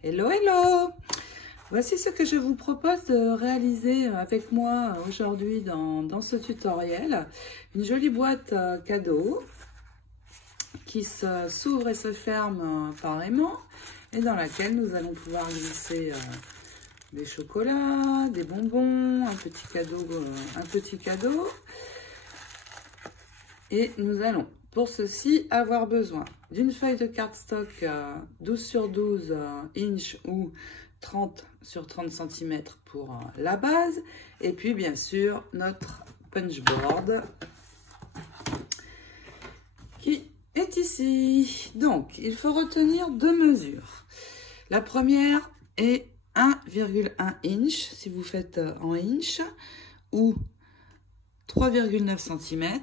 Hello, hello! Voici ce que je vous propose de réaliser avec moi aujourd'hui dans ce tutoriel. Une jolie boîte cadeau qui s'ouvre et se ferme par aimant et dans laquelle nous allons pouvoir glisser des chocolats, des bonbons, un petit cadeau. Et nous allons pour ceci avoir besoin d'une feuille de cardstock 12 sur 12 inch ou 30 sur 30 cm pour la base. Et puis bien sûr notre punchboard qui est ici. Donc il faut retenir deux mesures. La première est 1,1 inch si vous faites en inch ou 3,9 cm.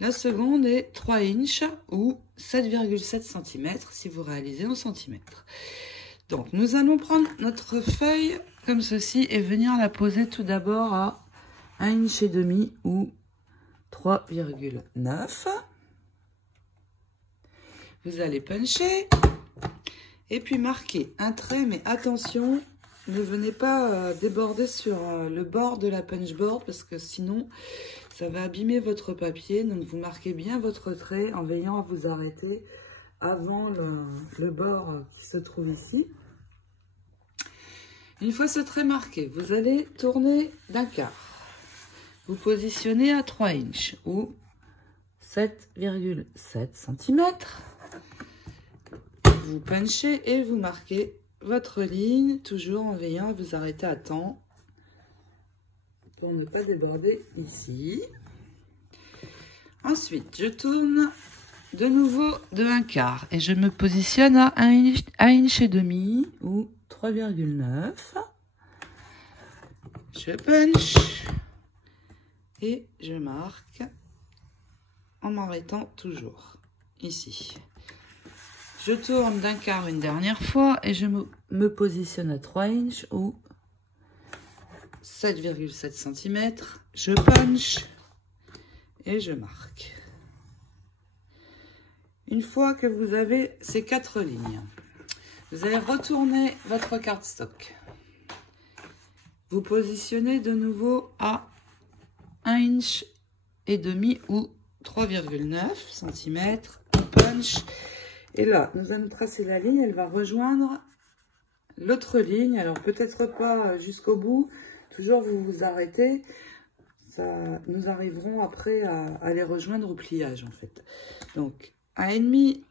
La seconde est 3 inch ou 7,7 cm si vous réalisez en centimètres. Donc nous allons prendre notre feuille comme ceci et venir la poser tout d'abord à 1,5 inch ou 3,9. Vous allez puncher et puis marquer un trait, mais attention, ne venez pas déborder sur le bord de la punchboard parce que sinon ça va abîmer votre papier. Donc vous marquez bien votre trait en veillant à vous arrêter avant le bord qui se trouve ici. Une fois ce trait marqué, vous allez tourner d'un quart. Vous positionnez à 3 inch ou 7,7 cm. Vous punchez et vous marquez votre ligne, toujours en veillant à vous arrêter à temps pour ne pas déborder ici. Ensuite, je tourne de nouveau de un quart et je me positionne à 1,5 inch ou 3,9. Je punch et je marque en m'arrêtant toujours ici. Je tourne d'un quart une dernière fois et je me positionne à 3 inch ou 7,7 cm. Je punch et je marque. Une fois que vous avez ces 4 lignes, vous allez retourner votre cardstock. Vous positionnez de nouveau à 1,5 inch ou 3,9 cm. On punch. Et là, nous allons tracer la ligne. Elle va rejoindre l'autre ligne. Alors, peut-être pas jusqu'au bout. Toujours, vous vous arrêtez. Nous arriverons après à les rejoindre au pliage, en fait. Donc, 1,5,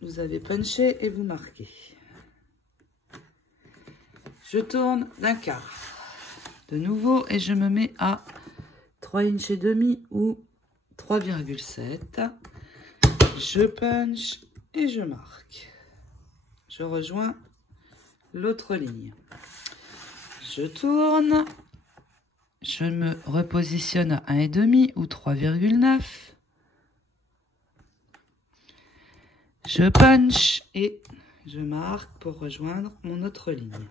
vous avez punché et vous marquez. Je tourne d'un quart. De nouveau, et je me mets à 3,5 inch ou 3,7. Je punch et je marque. Je rejoins l'autre ligne. Je tourne. Je me repositionne à 1,5 ou 3,9. Je punch et je marque pour rejoindre mon autre ligne.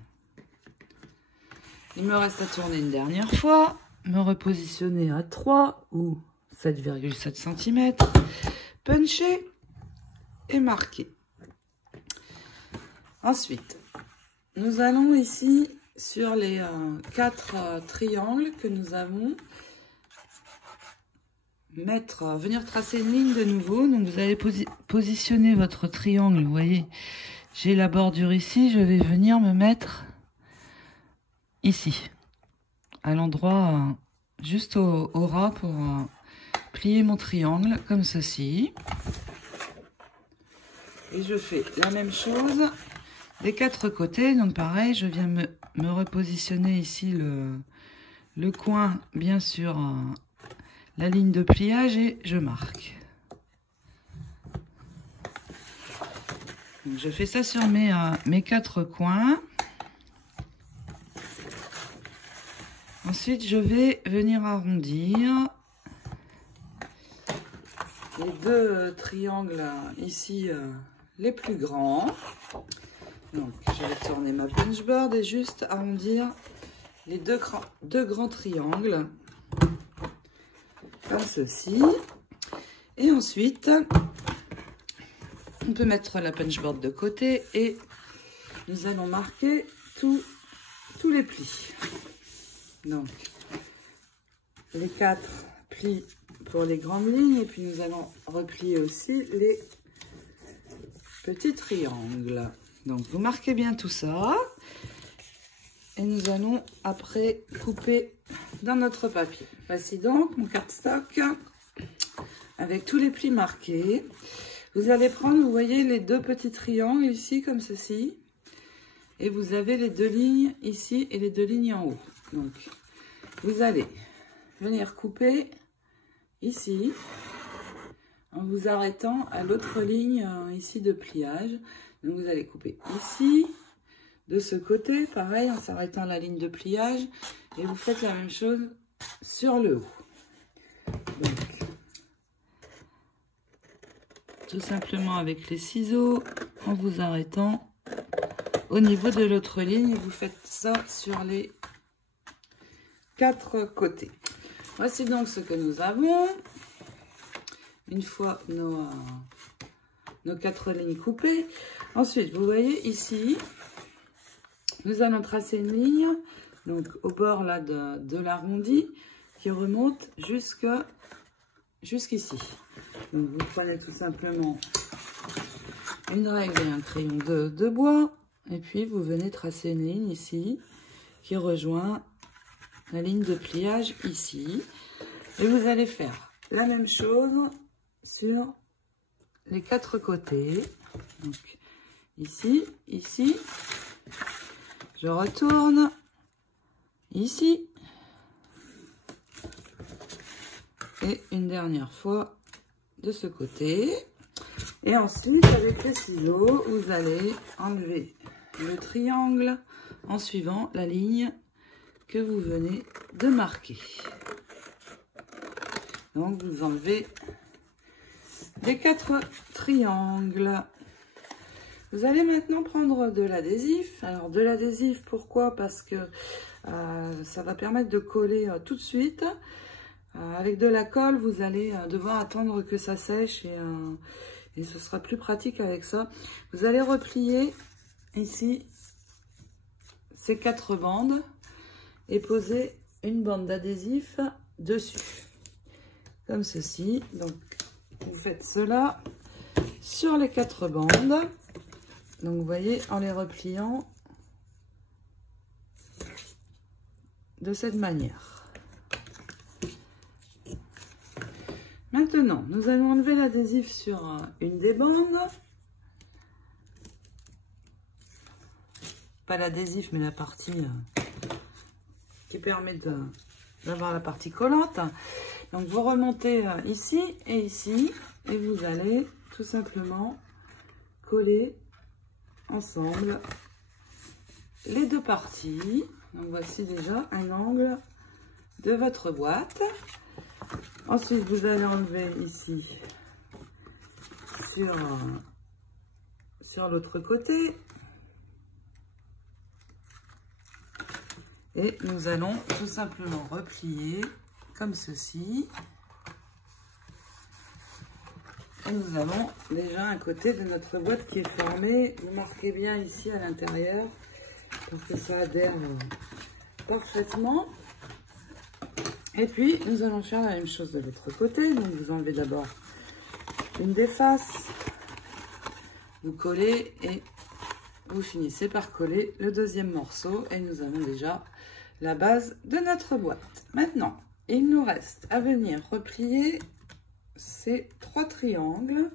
Il me reste à tourner une dernière fois, me repositionner à 3 ou 7,7 cm, puncher et marquer. Ensuite, nous allons ici sur les 4 triangles que nous avons venir tracer une ligne de nouveau. Donc vous allez positionner votre triangle. Vous voyez, j'ai la bordure ici. Je vais venir me mettre ici, à l'endroit juste au ras pour plier mon triangle comme ceci. Et je fais la même chose des 4 côtés. Donc pareil, je viens me repositionner ici le coin, bien sûr, la ligne de pliage et je marque. Donc, je fais ça sur mes 4 coins. Ensuite, je vais venir arrondir les 2 triangles ici, les plus grands. Donc, je vais tourner ma punchboard et juste arrondir les deux grands triangles, comme ceci. Et ensuite, on peut mettre la punchboard de côté et nous allons marquer tous les plis. Donc, les 4 plis pour les grandes lignes. Et puis, nous allons replier aussi les petits triangles. Donc, vous marquez bien tout ça. Et nous allons après couper dans notre papier. Voici donc mon cardstock avec tous les plis marqués. Vous allez prendre, vous voyez, les 2 petits triangles ici, comme ceci. Et vous avez les 2 lignes ici et les 2 lignes en haut. Donc, vous allez venir couper ici, en vous arrêtant à l'autre ligne ici de pliage. Donc, vous allez couper ici, de ce côté, pareil, en s'arrêtant à la ligne de pliage. Et vous faites la même chose sur le haut. Donc, tout simplement avec les ciseaux, en vous arrêtant au niveau de l'autre ligne. Vous faites ça sur les 4 côtés. Voici donc ce que nous avons. Une fois nos 4 lignes coupées. Ensuite, vous voyez ici, nous allons tracer une ligne, donc au bord là de l'arrondi, qui remonte jusqu'ici. Donc vous prenez tout simplement une règle et un crayon de bois, et puis vous venez tracer une ligne ici, qui rejoint la ligne de pliage ici. Et vous allez faire la même chose sur les 4 côtés. Donc ici, ici, je retourne, ici, et une dernière fois de ce côté. Et ensuite, avec les ciseaux, vous allez enlever le triangle en suivant la ligne que vous venez de marquer. Donc, vous enlevez les 4 triangles. Vous allez maintenant prendre de l'adhésif. Alors, de l'adhésif, pourquoi? Parce que ça va permettre de coller tout de suite. Avec de la colle, vous allez devoir attendre que ça sèche et ce sera plus pratique avec ça. Vous allez replier ici ces 4 bandes et poser une bande d'adhésif dessus. Comme ceci. Donc, vous faites cela sur les 4 bandes. Donc, vous voyez, en les repliant de cette manière. Maintenant, nous allons enlever l'adhésif sur une des bandes. Pas l'adhésif, mais la partie qui permet d'avoir la partie collante. Donc, vous remontez ici et ici. Et vous allez tout simplement coller ensemble les 2 parties. Donc, voici déjà un angle de votre boîte. Ensuite, vous allez enlever ici sur l'autre côté. Et nous allons tout simplement replier comme ceci. Et nous avons déjà un côté de notre boîte qui est formé. Vous marquez bien ici à l'intérieur pour que ça adhère parfaitement. Et puis, nous allons faire la même chose de l'autre côté. Donc, vous enlevez d'abord une des faces. Vous collez et vous finissez par coller le 2e morceau. Et nous avons déjà la base de notre boîte. Maintenant, il nous reste à venir replier ces 3 triangles.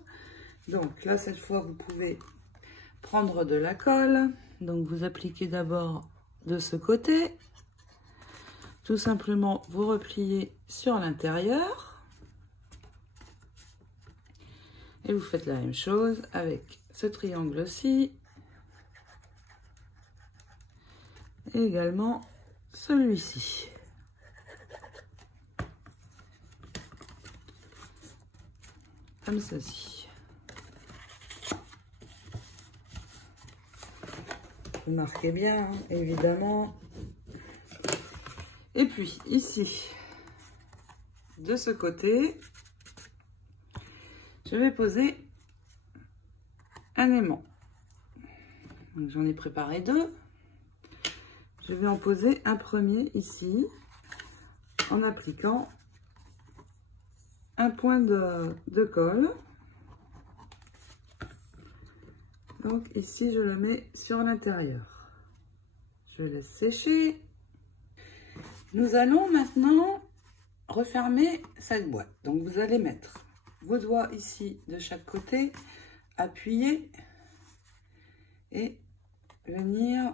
Donc, là, cette fois, vous pouvez prendre de la colle. Donc, vous appliquez d'abord de ce côté. Tout simplement, vous repliez sur l'intérieur. Et vous faites la même chose avec ce triangle-ci. Et également celui-ci. Comme ceci. Vous marquez bien, hein, évidemment. Et puis, ici, de ce côté, je vais poser un aimant. J'en ai préparé 2. Je vais en poser un premier ici en appliquant un point de colle. Donc ici, je le mets sur l'intérieur. Je laisse sécher. Nous allons maintenant refermer cette boîte. Donc vous allez mettre vos doigts ici de chaque côté, appuyer et venir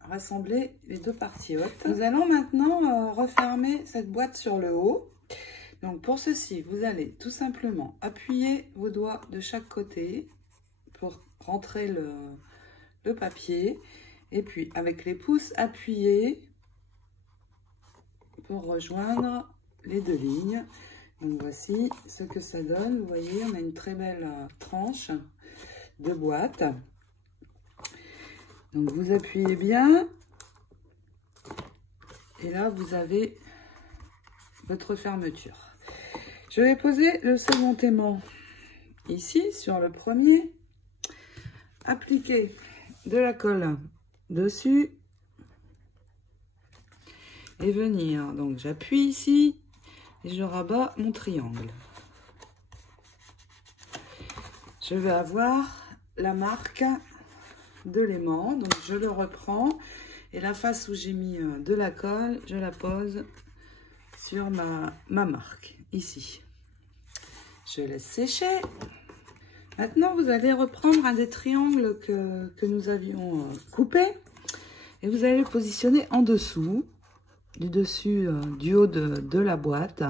rassembler les 2 parties hautes. Nous allons maintenant refermer cette boîte sur le haut. Donc pour ceci, vous allez tout simplement appuyer vos doigts de chaque côté pour rentrer le papier. Et puis avec les pouces, appuyer pour rejoindre les 2 lignes. Donc voici ce que ça donne. Vous voyez, on a une très belle tranche de boîte. Donc vous appuyez bien. Et là, vous avez votre fermeture. Je vais poser le second aimant ici sur le premier. Appliquer de la colle dessus. Et venir. Donc j'appuie ici. Et je rabats mon triangle. Je vais avoir la marque de l'aimant. Donc je le reprends. Et la face où j'ai mis de la colle, je la pose sur ma marque, ici. Je laisse sécher. Maintenant, vous allez reprendre un des triangles que nous avions coupé. Et vous allez le positionner en dessous, du haut de la boîte.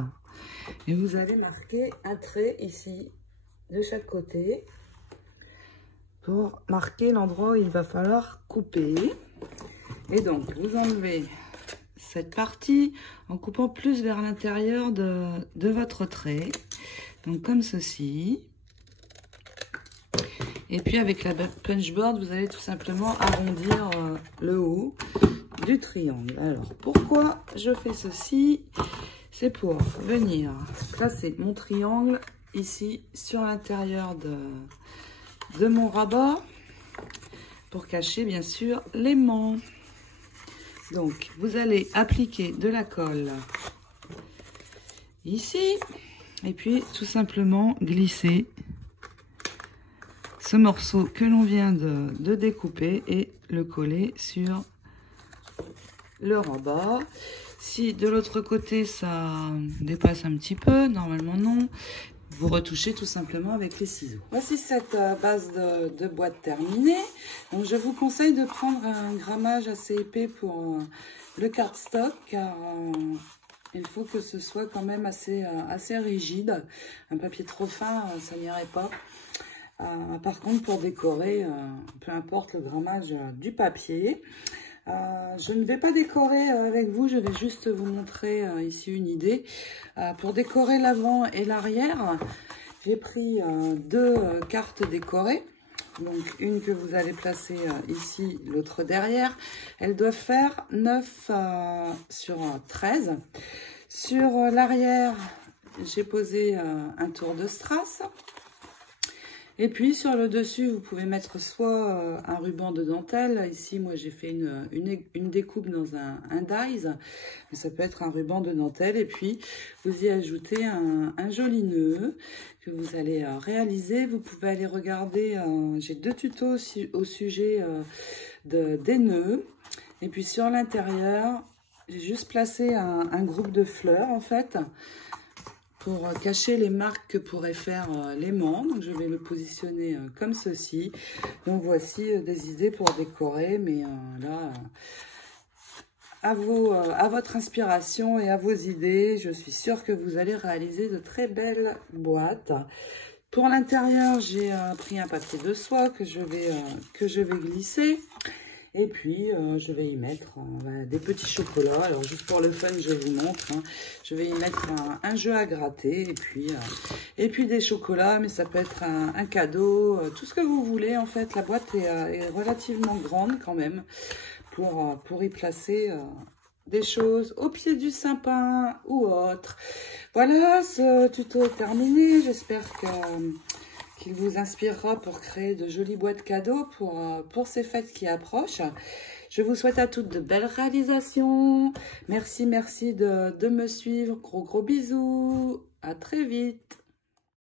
Et vous allez marquer un trait ici, de chaque côté, pour marquer l'endroit où il va falloir couper. Et donc, vous enlevez cette partie en coupant plus vers l'intérieur de votre trait. Donc, comme ceci. Et puis, avec la punchboard, vous allez tout simplement arrondir le haut du triangle. Alors, pourquoi je fais ceci? C'est pour venir placer mon triangle ici sur l'intérieur de mon rabat pour cacher, bien sûr, l'aimant. Donc, vous allez appliquer de la colle ici et puis tout simplement glisser ce morceau que l'on vient de découper et le coller sur le rabat. Si de l'autre côté ça dépasse un petit peu, normalement non, vous retouchez tout simplement avec les ciseaux. Voici cette base de boîte terminée. Donc je vous conseille de prendre un grammage assez épais pour le cardstock, car il faut que ce soit quand même assez rigide. Un papier trop fin, ça n'irait pas. Par contre, pour décorer, peu importe le grammage du papier. Je ne vais pas décorer avec vous, je vais juste vous montrer ici une idée. Pour décorer l'avant et l'arrière, j'ai pris 2 cartes décorées. Donc une que vous allez placer ici, l'autre derrière. Elles doivent faire 9 sur 13. Sur l'arrière, j'ai posé un tour de strass. Et puis sur le dessus, vous pouvez mettre soit un ruban de dentelle. Ici, moi, j'ai fait une découpe dans un dies. Mais ça peut être un ruban de dentelle. Et puis, vous y ajoutez un joli nœud que vous allez réaliser. Vous pouvez aller regarder, j'ai 2 tutos au sujet des nœuds. Et puis sur l'intérieur, j'ai juste placé un groupe de fleurs, en fait, pour cacher les marques que pourrait faire l'aimant. Donc je vais le positionner comme ceci. Donc voici des idées pour décorer, mais là, à votre inspiration et à vos idées, je suis sûre que vous allez réaliser de très belles boîtes. Pour l'intérieur, j'ai pris un papier de soie que je vais glisser. Et puis, je vais y mettre des petits chocolats. Alors, juste pour le fun, je vous montre. Hein. Je vais y mettre un jeu à gratter et puis des chocolats. Mais ça peut être un cadeau, tout ce que vous voulez. En fait, la boîte est relativement grande quand même pour y placer des choses au pied du sapin ou autre. Voilà, ce tuto est terminé. J'espère qu'il vous inspirera pour créer de jolies boîtes cadeaux pour ces fêtes qui approchent. Je vous souhaite à toutes de belles réalisations. Merci de me suivre. Gros bisous. À très vite.